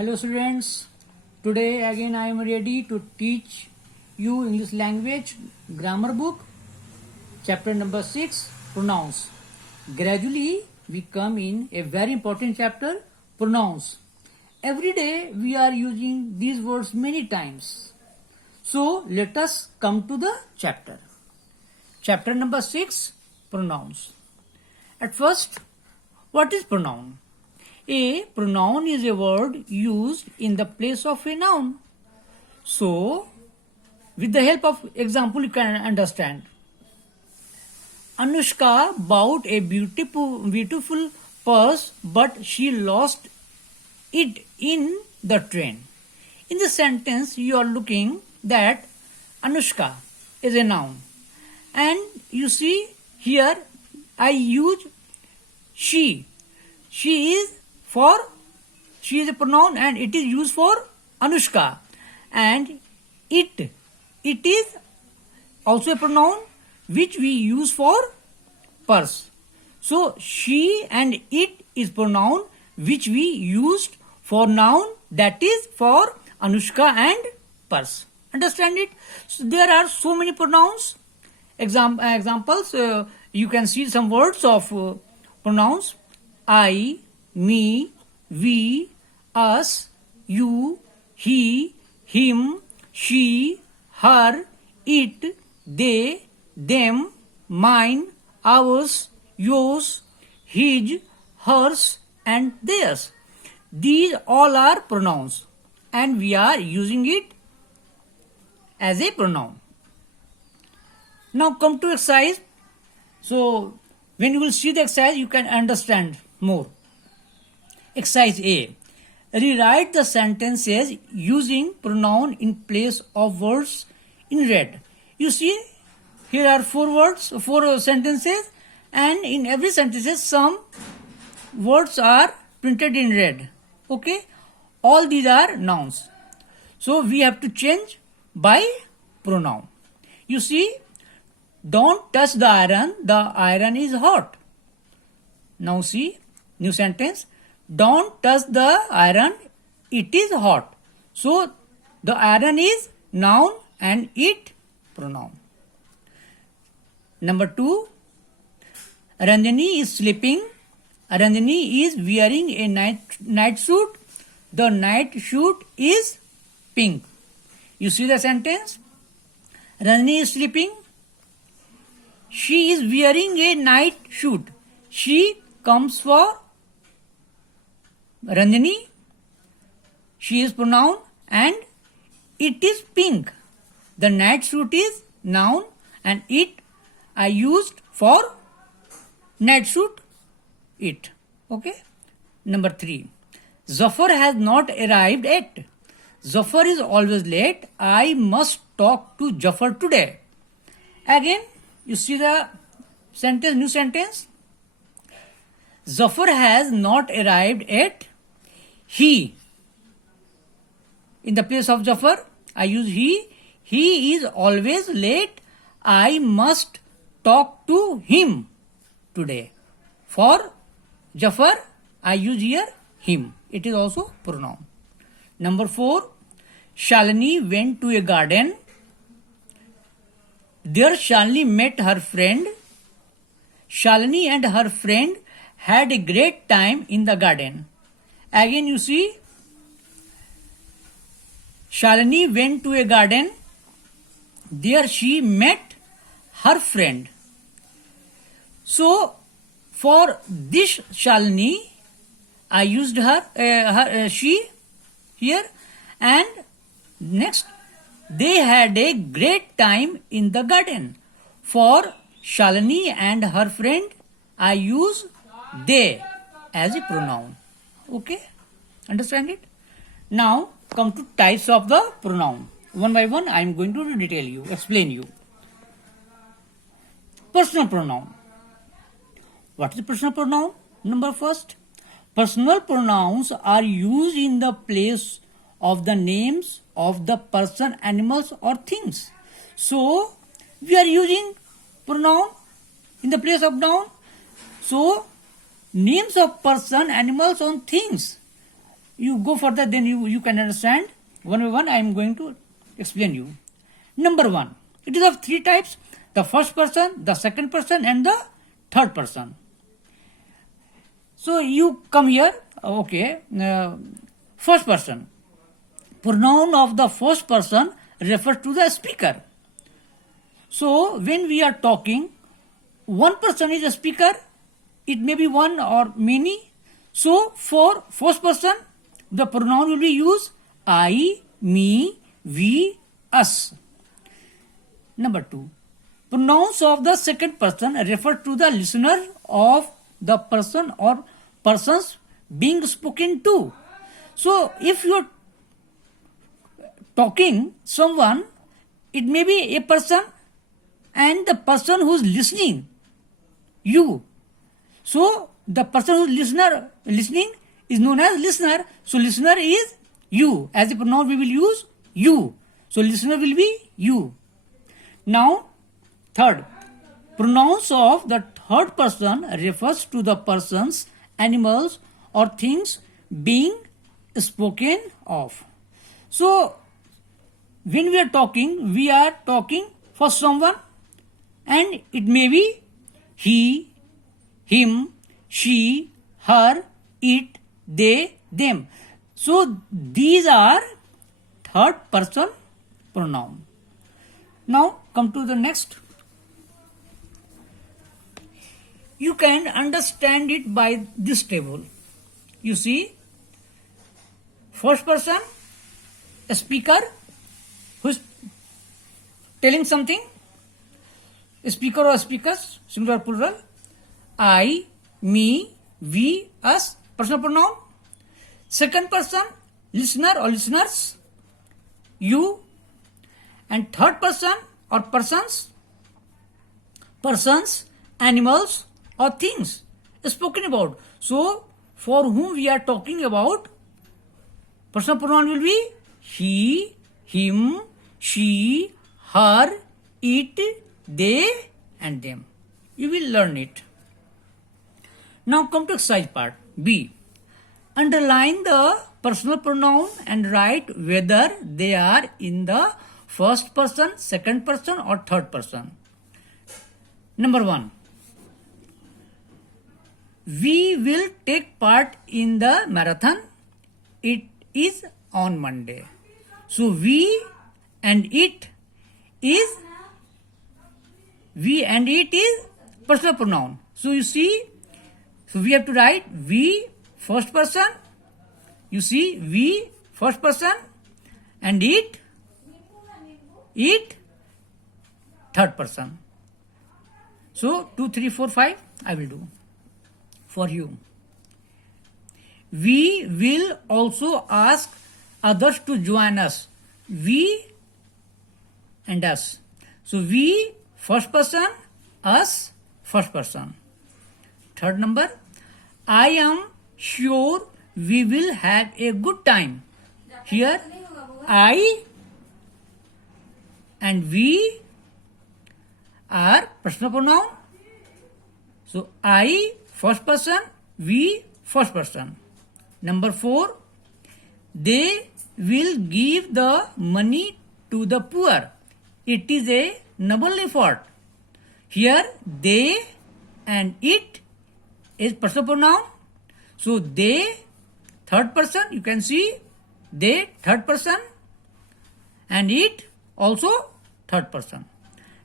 Hello students, today again I am ready to teach you English language grammar book chapter number 6 pronouns. Gradually we come in a very important chapter pronouns. Every day we are using these words many times. So let us come to the chapter. Chapter number 6 pronouns. At first, what is pronoun? A pronoun is a word used in the place of a noun. So, with the help of example, you can understand. Anushka bought a beautiful purse, but she lost it in the train. In the sentence, you are looking that Anushka is a noun. And you see here, I use she. She is a pronoun and it is used for Anushka. And it is also a pronoun which we use for purse. So she and it is pronoun which we used for noun, that is for Anushka and purse. Understand it? So there are so many pronouns. Examples, you can see some words of pronouns. I, me, we, us, you, he, him, she, her, it, they, them, mine, ours, yours, his, hers, and theirs. These all are pronouns and we are using it as a pronoun. Now come to exercise. So when you will see the exercise, you can understand more. Exercise A. Rewrite the sentences using pronoun in place of words in red. You see, here are four sentences, and in every sentence some words are printed in red. Okay? All these are nouns. So we have to change by pronoun. You see, don't touch the iron is hot. Now see, new sentence. Don't touch the iron, it is hot. So the iron is noun and it pronoun. Number 2, Ranjani is sleeping. Ranjani is wearing a night suit. The night suit is pink. You see the sentence? Ranjani is sleeping. She is wearing a night suit. She comes for Ranjani. She is pronoun and it is pink. The night suit is noun and it I used for night suit, it. Okay. Number 3. Zafar has not arrived yet. Zafar is always late. I must talk to Zafar today. Again, you see the sentence, new sentence. Zafar has not arrived yet. He. In the place of Zafar, I use he. He is always late. I must talk to him today. For Zafar, I use here him. It is also pronoun. Number 4. Shalini went to a garden. There Shalini met her friend. Shalini and her friend had a great time in the garden. Again you see, Shalini went to a garden. There she met her friend. So for this Shalini, I used she here, and next, they had a great time in the garden. For Shalini and her friend, I use they as a pronoun. Okay? Understand it? Now, come to types of the pronoun. One by one, I am going to detail you, explain you. Personal pronoun. What is personal pronoun? Number first. Personal pronouns are used in the place of the names of the person, animals or things. So, we are using pronoun in the place of noun. So, names of person, animals or things you go further, then you can understand. One by one I am going to explain you. Number 1, it is of 3 types: the first person, the second person, and the third person. So you come here, okay. First person. Pronoun of the first person refers to the speaker. So when we are talking, one person is a speaker. It may be one or many. So for first person, the pronoun will be used I, me, we, us. Number 2, pronouns of the second person refer to the listener of the person or persons being spoken to. So if you are talking someone, it may be a person and the person who is listening, you. So the person who is listening is known as listener. So listener is you. As a pronoun we will use you. So listener will be you. Now third, pronouns of the third person refers to the persons, animals or things being spoken of. So when we are talking for someone, and it may be he, him, she, her, it, they, them. So these are third person pronoun. Now come to the next. You can understand it by this table. You see, first person, a speaker who is telling something, a speaker or speakers, singular plural, I, me, we, us, personal pronoun. Second person, listener or listeners, you. And third person or persons, animals or things spoken about. So for whom we are talking about, personal pronoun will be he, him, she, her, it, they and them. You will learn it. Now come to exercise part B. Underline the personal pronoun and write whether they are in the first person, second person or third person. Number 1. We will take part in the marathon. It is on Monday. So we and it is personal pronoun. So you see, so we have to write we first person. You see, we first person and it third person. So 2, 3, 4, 5 I will do for you. We will also ask others to join us. We and us. So we first person, us first person. Third number, I am sure we will have a good time. Here I and we are personal pronoun. So I first person, we first person. Number 4, they will give the money to the poor. It is a noble effort. Here they and it is personal pronoun. So they third person, you can see they third person and it also third person.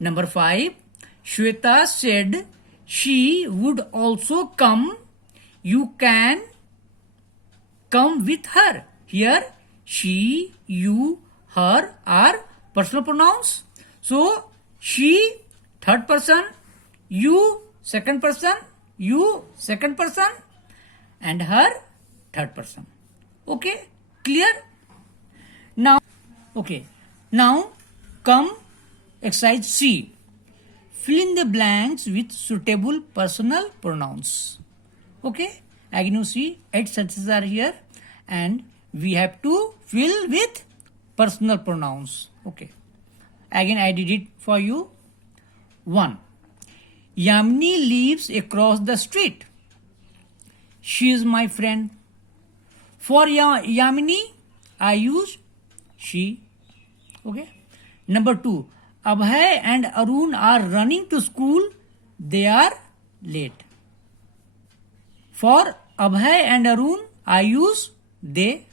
Number 5, Shweta said she would also come. You can come with her. Here she, you, her are personal pronouns. So she third person, you second person, and her third person. Okay, clear? Now come exercise C. Fill in the blanks with suitable personal pronouns. Okay, again you see 8 sentences are here and we have to fill with personal pronouns. Okay, again I did it for you. 1. Yamini lives across the street. She is my friend. For Yamini, I use she. Okay. Number 2. Abhay and Arun are running to school. They are late. For Abhay and Arun, I use they.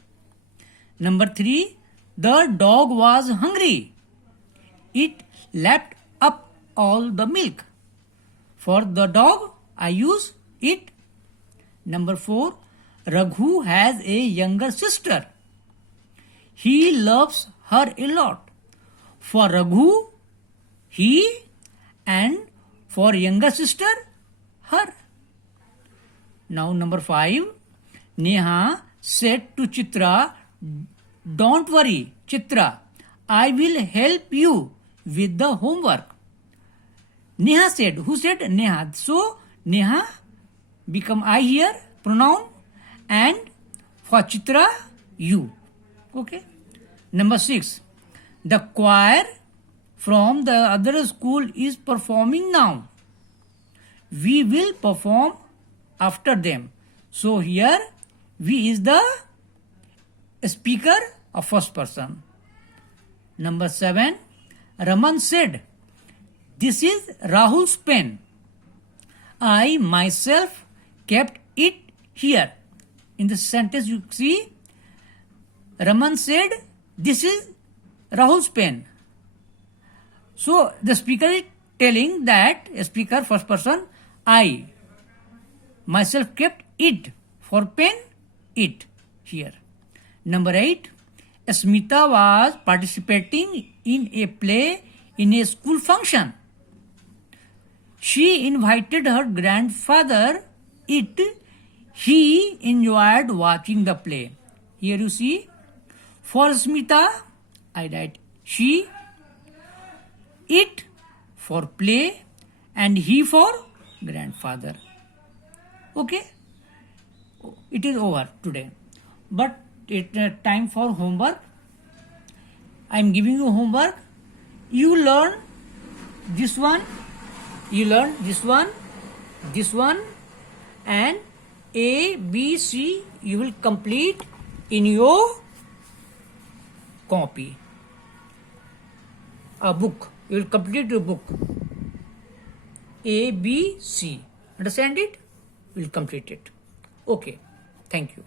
Number 3. The dog was hungry. It lapped up all the milk. For the dog, I use it. Number 4. Raghu has a younger sister. He loves her a lot. For Raghu, he, and for younger sister, her. Now number 5. Neha said to Chitra, don't worry, Chitra, I will help you with the homework. Neha said. Who said? Neha. So, Neha become I here, pronoun, and for Chitra, you. Okay. Number 6. The choir from the other school is performing now. We will perform after them. So, here, we is the speaker of first person. Number 7. Raman said, this is Rahul's pen. I myself kept it here. In the sentence you see, Raman said, this is Rahul's pen. So the speaker is telling that, speaker first person, I myself kept it. For pen, it here. Number 8. Smita was participating in a play in a school function. She invited her grandfather. He enjoyed watching the play. Here you see, for Smita, I write she, it for play, and he for grandfather. Okay? It is over today. But it's time for homework. I am giving you homework. You learn this one. You learn this one, and A, B, C you will complete in your copy. A book. You will complete your book. A, B, C. Understand it? You will complete it. Okay. Thank you.